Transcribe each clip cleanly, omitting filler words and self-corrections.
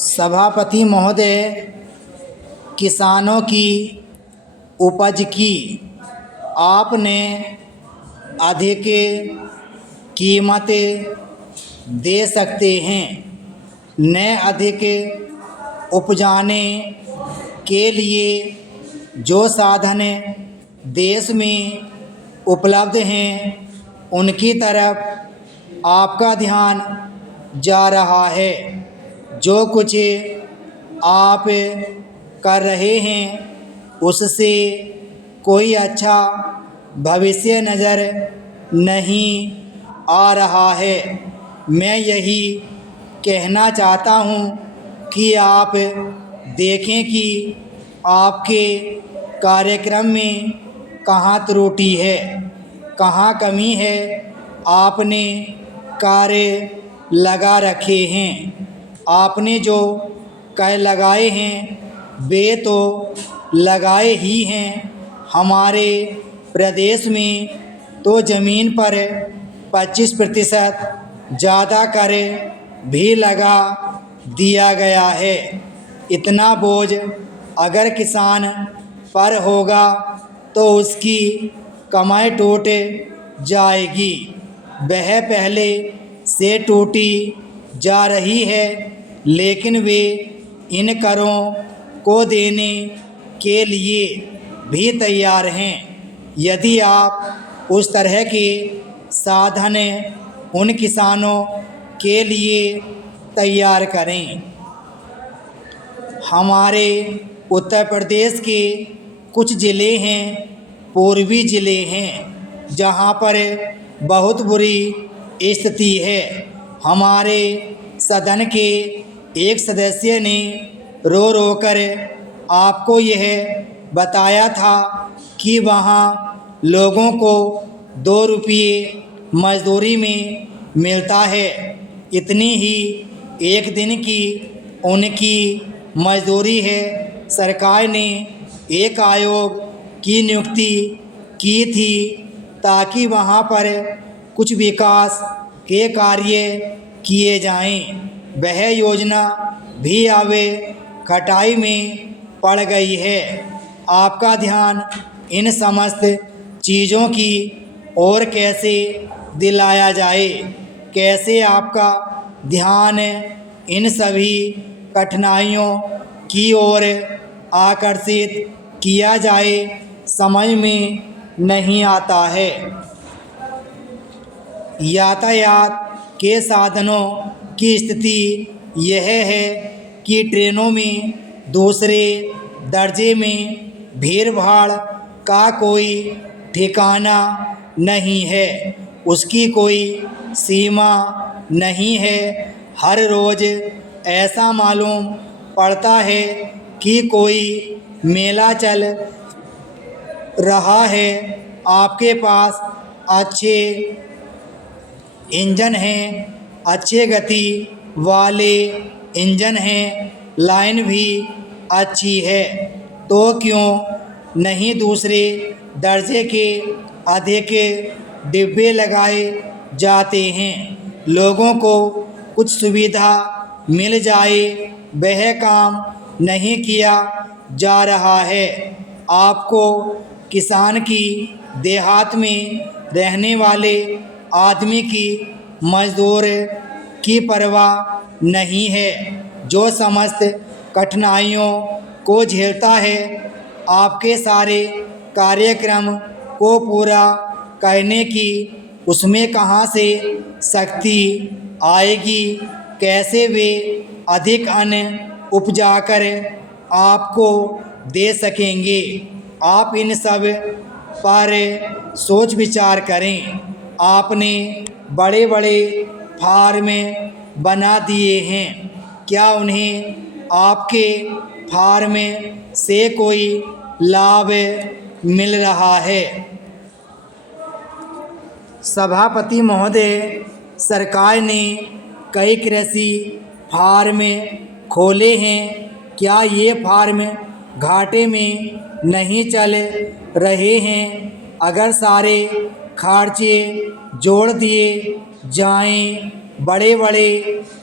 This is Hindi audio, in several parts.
सभापति महोदय, किसानों की उपज की आपने अधिक कीमत दे सकते हैं। न अधिक उपजाने के लिए जो साधन देश में उपलब्ध हैं उनकी तरफ आपका ध्यान जा रहा है। जो कुछ आप कर रहे हैं उससे कोई अच्छा भविष्य नज़र नहीं आ रहा है। मैं यही कहना चाहता हूँ कि आप देखें कि आपके कार्यक्रम में कहाँ त्रुटि है, कहाँ कमी है। आपने कार्य लगा रखे हैं, आपने जो कार्य लगाए हैं वे तो लगाए ही हैं। हमारे प्रदेश में तो ज़मीन पर 25% ज़्यादा कर भी लगा दिया गया है। इतना बोझ अगर किसान पर होगा तो उसकी कमाई टूट जाएगी। वह पहले से टूटी जा रही है, लेकिन वे इन करों को देने के लिए भी तैयार हैं। यदि आप उस तरह के साधन उन किसानों के लिए तैयार करें। हमारे उत्तर प्रदेश के कुछ ज़िले हैं, पूर्वी ज़िले हैं, जहाँ पर बहुत बुरी स्थिति है। हमारे सदन के एक सदस्य ने रो रो कर आपको यह बताया था कि वहाँ लोगों को 2 रुपये मजदूरी में मिलता है। इतनी ही एक दिन की उनकी मजदूरी है। सरकार ने एक आयोग की नियुक्ति की थी ताकि वहाँ पर कुछ विकास के कार्य किए जाएं। वह योजना भी अब खटाई में पड़ गई है। आपका ध्यान इन समस्त चीज़ों की ओर कैसे दिलाया जाए, कैसे आपका ध्यान इन सभी कठिनाइयों की ओर आकर्षित किया जाए, समझ में नहीं आता है। यातायात के साधनों की स्थिति यह है कि ट्रेनों में दूसरे दर्जे में भीड़ भाड़ का कोई ठिकाना नहीं है, उसकी कोई सीमा नहीं है। हर रोज़ ऐसा मालूम पड़ता है कि कोई मेला चल रहा है। आपके पास अच्छे इंजन हैं, अच्छे गति वाले इंजन हैं, लाइन भी अच्छी है, तो क्यों नहीं दूसरे दर्जे के अधिक डिब्बे लगाए जाते हैं। लोगों को कुछ सुविधा मिल जाए, वह काम नहीं किया जा रहा है। आपको किसान की देहात में रहने वाले आदमी की मजदूर की परवाह नहीं है, जो समस्त कठिनाइयों को झेलता है। आपके सारे कार्यक्रम को पूरा करने की उसमें कहाँ से शक्ति आएगी, कैसे वे अधिक अन्न उपजाकर आपको दे सकेंगे। आप इन सब पर सोच विचार करें। आपने बड़े बड़े फार्म बना दिए हैं, क्या उन्हें आपके फार्म से कोई लाभ मिल रहा है? सभापति महोदय, सरकार ने कई कृषि फार्म खोले हैं। क्या ये फार्म घाटे में नहीं चल रहे हैं? अगर सारे खर्चे जोड़ दिए जाएं, बड़े बड़े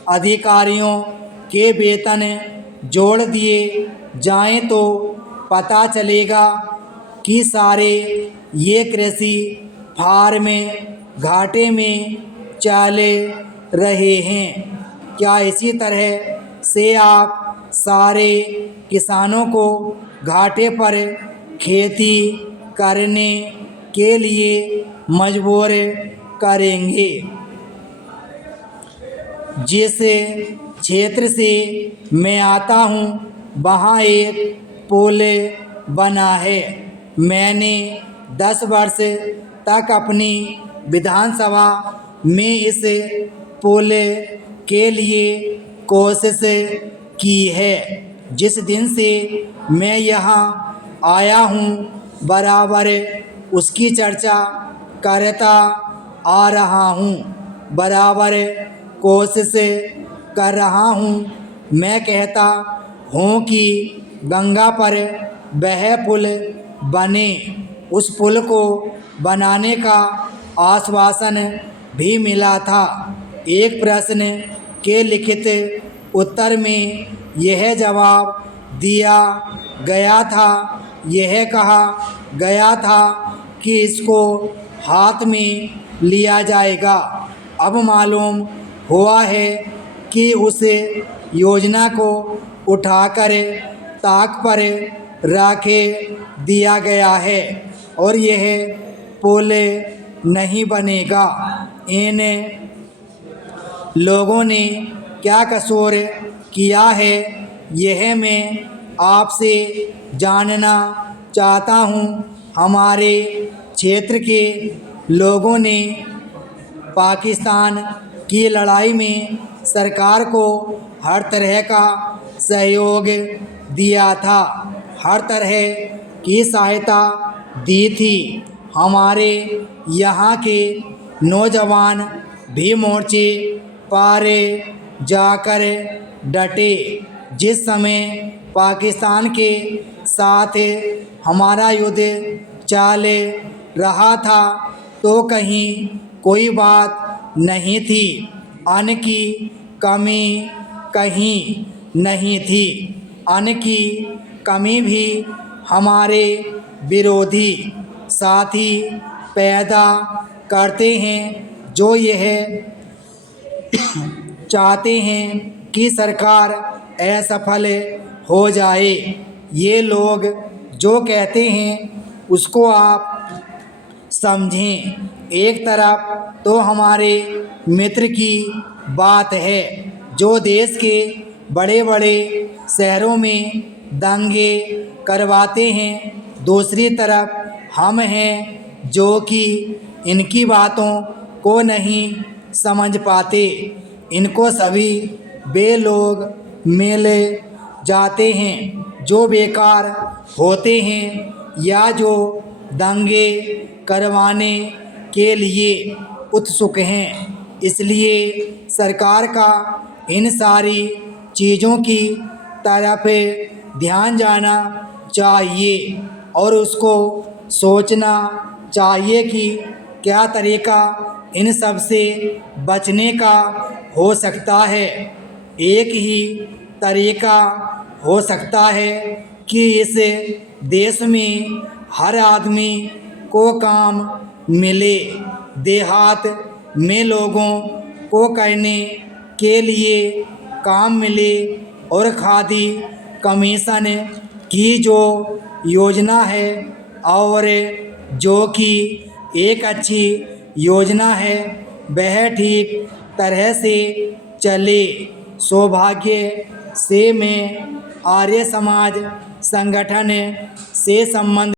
अधिकारियों के वेतन जोड़ दिए जाएं तो पता चलेगा कि सारे ये कृषि फार्म घाटे में चल रहे हैं। क्या इसी तरह से आप सारे किसानों को घाटे पर खेती करने के लिए मजबूर करेंगे? जिस क्षेत्र से मैं आता हूँ वहाँ एक पुल बना है। मैंने 10 वर्ष तक अपनी विधानसभा में इस पुल के लिए कोशिश की है। जिस दिन से मैं यहाँ आया हूँ बराबर उसकी चर्चा करता आ रहा हूँ, बराबर कोशिश कर रहा हूँ। मैं कहता हूँ कि गंगा पर वह पुल बने। उस पुल को बनाने का आश्वासन भी मिला था। एक प्रश्न के लिखित उत्तर में यह जवाब दिया गया था, यह कहा गया था कि इसको हाथ में लिया जाएगा। अब मालूम हुआ है कि उस योजना को उठाकर ताक पर रख दिया गया है और यह पुल नहीं बनेगा। इन लोगों ने क्या कसूर किया है, यह मैं आपसे जानना चाहता हूँ। हमारे क्षेत्र के लोगों ने पाकिस्तान की लड़ाई में सरकार को हर तरह का सहयोग दिया था, हर तरह की सहायता दी थी। हमारे यहाँ के नौजवान भी मोर्चे पर जाकर डटे। जिस समय पाकिस्तान के साथ हमारा युद्ध चल रहा था तो कहीं कोई बात नहीं थी, अन्न की कमी कहीं नहीं थी। अन्न की कमी भी हमारे विरोधी साथी पैदा करते हैं, जो यह चाहते हैं कि सरकार असफल हो जाए। ये लोग जो कहते हैं उसको आप समझें। एक तरफ तो हमारे मित्र की बात है जो देश के बड़े बड़े शहरों में दंगे करवाते हैं, दूसरी तरफ हम हैं जो कि इनकी बातों को नहीं समझ पाते। इनको सभी वे लोग मिल जाते हैं जो बेकार होते हैं या जो दंगे करवाने के लिए उत्सुक हैं। इसलिए सरकार का इन सारी चीज़ों की तरफ ध्यान जाना चाहिए और उसको सोचना चाहिए कि क्या तरीका इन सब से बचने का हो सकता है। एक ही तरीका हो सकता है कि इस देश में हर आदमी को काम मिले, देहात में लोगों को करने के लिए काम मिले और खादी कमीशन की जो योजना है और जो कि एक अच्छी योजना है वह ठीक तरह से चले। सौभाग्य से मैं आर्य समाज संगठन से संबंध